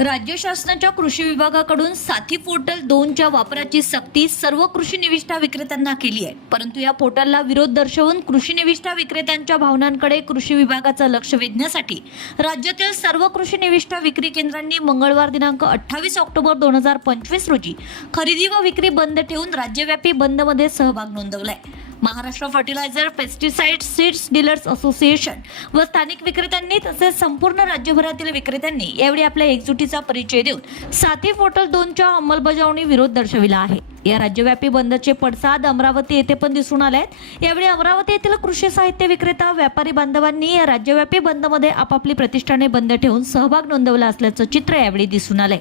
राज्य शासनाच्या कृषी विभागाकडून साथी पोर्टल दोनच्या वापराची सक्ती सर्व कृषी निविष्ठा विक्रेत्यांना केली आहे. परंतु या पोर्टलला विरोध दर्शवून कृषी निविष्ठा विक्रेत्यांच्या भावनांकडे कृषी विभागाचं लक्ष वेधण्यासाठी राज्यातील सर्व कृषी निविष्ठा विक्री केंद्रांनी मंगळवार दिनांक अठ्ठावीस ऑक्टोबर दोन हजार पंचवीस रोजी खरेदी व विक्री बंद ठेवून राज्यव्यापी बंदमध्ये सहभाग नोंदवलाय. Maharashtra fertiliser pesticide seeds dealers association व स्थानिक विक्रेत्यांनी तसेच संपूर्ण राज्यभरातील विक्रेत्यांनी यावेळी आपल्या एकजुटीचा परिचय देऊन साथी पोर्टल दोनच्या अंमलबजावणी विरोध दर्शविला आहे. या राज्यव्यापी बंदचे पडसाद अमरावती येथे पण दिसून आले आहेत यावेळी अमरावती येथील कृषी साहित्य विक्रेता व्यापारी बांधवांनी या राज्यव्यापी बंदमध्ये आपापली प्रतिष्ठाने बंद ठेवून सहभाग नोंदवला असल्याचं चित्र यावेळी दिसून आलंय.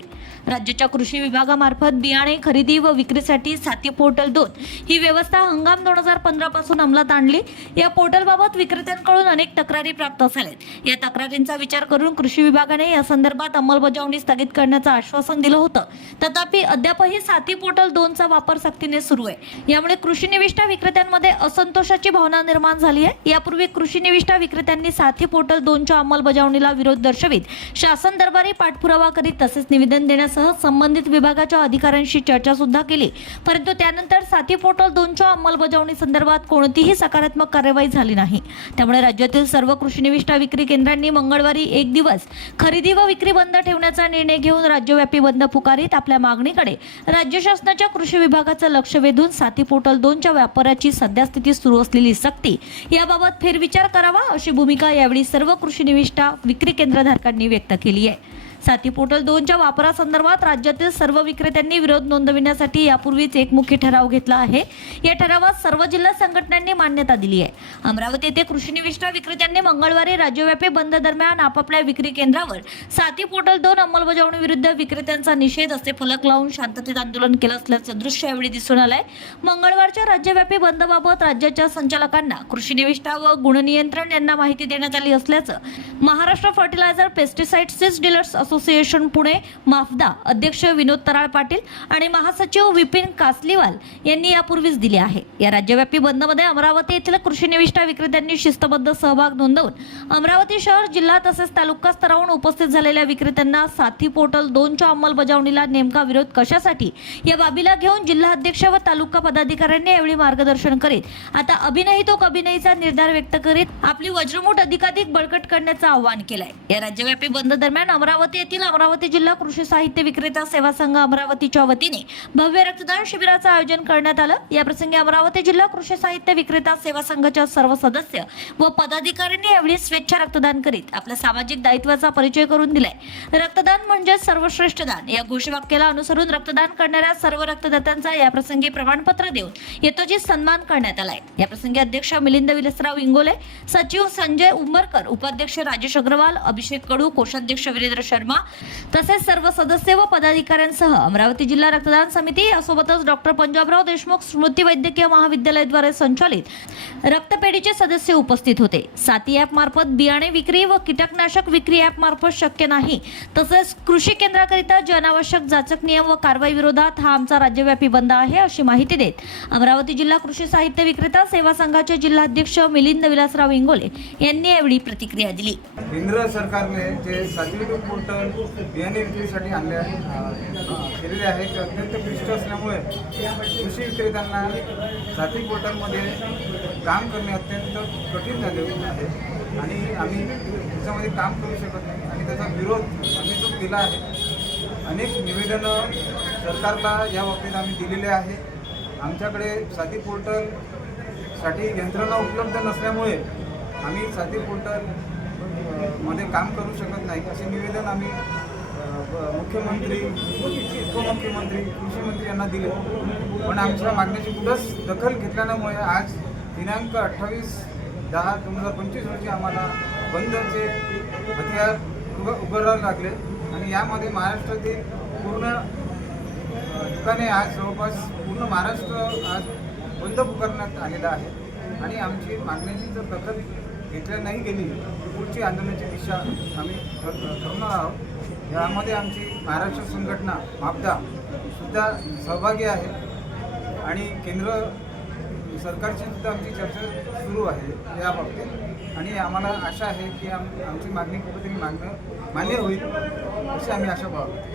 राज्याच्या कृषी विभागामार्फत बियाणे खरेदी व विक्रीसाठी साथी पोर्टल दोन ही व्यवस्था हंगाम दोन हजार पंधरा पासून अंमलात आणली. या पोर्टलबाबत विक्रेत्यांकडून अनेक तक्रारी प्राप्त झाल्यात. या तक्रारींचा विचार करून कृषी विभागाने या संदर्भात अंमलबजावणी स्थगित करण्याचं आश्वासन दिलं होतं. तथापि अद्यापही साथी पोर्टल दोनचा वापर सक्तीने सुरू आहे. यामुळे कृषी निविष्ठा विक्रेत्यांमध्ये असंतोषाची भावना निर्माण झाली आहे. यापूर्वी कृषी निविष्ठा विक्रेत्यांनी साथी पोर्टल दोनच्या अंमलबजावणीला विरोध दर्शवित. शासन दरबारी पाठपुरावा करीत तसेच निवेदन देण्यासह संबंधित विभागाच्या अधिकाऱ्यांशी चर्चा सुद्धा केली. परंतु त्यानंतर साथी पोर्टल दोनच्या अंमलबजावणी संदर्भात कोणतीही सकारात्मक कार्यवाही झाली नाही. त्यामुळे राज्यातील सर्व कृषी निविष्ठा विक्री केंद्रांनी मंगळवारी एक दिवस खरेदी व विक्री बंद ठेवण्याचा निर्णय घेऊन राज्यव्यापी बंद पुकारीत आपल्या मागणीकडे राज्य शासनाच्या कृषी विभागाचं लक्ष वेधून साथी पोर्टल दोनच्या व्यापाराची सध्यास्थिती सुरू असलेली सक्ती याबाबत फेरविचार करावा अशी भूमिका यावेळी सर्व कृषी निविष्ठा विक्री केंद्रधारकांनी व्यक्त केली आहे. साथी पोर्टल दोनच्या वापरासंदर्भात राज्यातील सर्व विक्रेत्यांनी विरोध नोंदविण्यासाठी यापूर्वीच एक मुख्य ठराव घेतला आहे. या ठरावात सर्व जिल्हा संघटनांनी मान्यता दिली आहे. अमरावती येथे कृषी निविष्ठा विक्रेत्यांनी मंगळवारी राज्यव्यापी बंद दरम्यान आपापल्या विक्री केंद्रावर साथी पोर्टल दोन अंमलबजावणी विरुद्ध विक्रेत्यांचा निषेध असे फलक लावून शांततेत आंदोलन केलं असल्याचं दृश्य यावेळी दिसून आलंय. मंगळवारच्या राज्यव्यापी बंदबाबत राज्याच्या संचालकांना कृषी निविष्ठा व गुणनियंत्रण यांना माहिती देण्यात आली असल्याचं Maharashtra fertiliser pesticides dealers association Pune Mafda अध्यक्ष विनोद तराळ पाटील आणि महासचिव विपिन कासलीवाल यांनी यापूर्वीच दिले आहे. या राज्यव्यापी बंदमध्ये अमरावती येथील कृषी निविष्ठा विक्रेत्यांनी शिस्तबद्ध सहभाग नोंदवून अमरावती शहर जिल्हा तसेच तालुका स्तरावरून उपस्थित झालेल्या विक्रेत्यांना साथी पोर्टल दोनच्या अंमलबजावणीला नेमका विरोध कशासाठी या बाबीला घेऊन जिल्हाध्यक्ष व तालुका पदाधिकाऱ्यांनी यावेळी मार्गदर्शन करीत आता अभिनयी तो कभिनयीचा निर्धार व्यक्त करीत आपली वज्रमूठ अधिकाधिक बळकट करण्याचं आवाहन केलंय. या राज्यव्यापी बंद दरम्यान अमरावती येथील अमरावती जिल्हा कृषी साहित्य विक्रेता सेवा संघ अमरावतीच्या वतीने भव्य रक्तदान शिबिराचं आयोजन करण्यात आलं. याप्रसंगी अमरावती जिल्हा कृषी साहित्य विक्रेता सेवा संघाच्या सर्व सदस्य व पदाधिकाऱ्यांनी यावेळी स्वेच्छा रक्तदान करीत आपल्या सामाजिक दायित्वाचा परिचय करून दिलाय. रक्तदान म्हणजे सर्वश्रेष्ठ दान. या घोषवाक्याला अनुसरून रक्तदान करणाऱ्या सर्व रक्तदात्यांचा याप्रसंगी प्रमाणपत्र देऊन येतोजी सन्मान करण्यात आलाय. याप्रसंगी अध्यक्ष मिलिंद विलासराव इंगोले सचिव संजय उंबरकर उपाध्यक्ष राजेश अग्रवाल अभिषेक कडू कोषाध्यक्ष वीरेंद्र शर्मा तसेच सर्व सदस्य व पदाधिकाऱ्यांसह अमरावती जिल्हा रक्तदान समिती सोबतच डॉक्टर पंजाबराव देशमुख स्मृती वैद्यकीय महाविद्यालयाद्वारे संचालित रक्तपेढीचे सदस्य उपस्थित होते. साती ॲप मार्फत बियाणे विक्री व कीटकनाशक विक्री ॲप मार्फत शक्य नाही. तसेच कृषी केंद्राकरिता जनावश्यक जाचक नियम व कारवाई विरोधात हा आमचा राज्यव्यापी बंद आहे अशी माहिती देत अमरावती जिल्हा कृषी साहित्य विक्रेता सेवा संघाचे जिल्हाध्यक्ष मिलिंद विलासराव इंगोले यांनी यावेळी प्रतिक्रिया दिली. केंद्र सरकारने जे सर्टिफिकेट पोर्टल बियाणे विक्रीसाठी आणले आहे. केलेले आहे. ते अत्यंत क्लिष्ट असल्यामुळे कृषी विक्रेत्यांना साथी पोर्टलमध्ये काम करणे अत्यंत कठीण झाले आहे. आणि आम्ही त्याच्यामध्ये काम करू शकत नाही. आणि त्याचा विरोध आम्ही जो केला आहे अनेक निवेदनं सरकारला या बाबतीत आम्ही दिलेले आहे. आमच्याकडे साथी पोर्टलसाठी यंत्रणा उपलब्ध नसल्यामुळे आम्ही साथी पोर्टल मध्ये काम करू शकत नाही. असे निवेदन आम्ही मुख्यमंत्री उपमुख्यमंत्री कृषी मंत्री यांना दिले. पण आमच्या मागण्याची कुठंच दखल घेतल्यामुळे आज दिनांक अठ्ठावीस दहा दोन हजार पंचवीस रोजी आम्हाला बंदचे हथियार उभं उघडावे लागले. आणि यामध्ये महाराष्ट्रातील पूर्ण दुकाने आज जवळपास पूर्ण महाराष्ट्र आज बंद पुकारण्यात आलेला आहे. आणि आमची मागण्याची जर दखल घेतल्या नाही गेली पुढची आंदोलनाची दिशा आम्ही ठर- ठरवणार आहोत. यामध्ये आमची महाराष्ट्र संघटना मापदा सुद्धा सहभागी आहे. आणि केंद्र सरकारची सुद्धा आमची चर्चा सुरू आहे या बाबतीत. आणि आम्हाला आशा आहे की आम आमची मागणी कुठेतरी मागणं मान्य होईल अशी आम्ही आशा पाहतो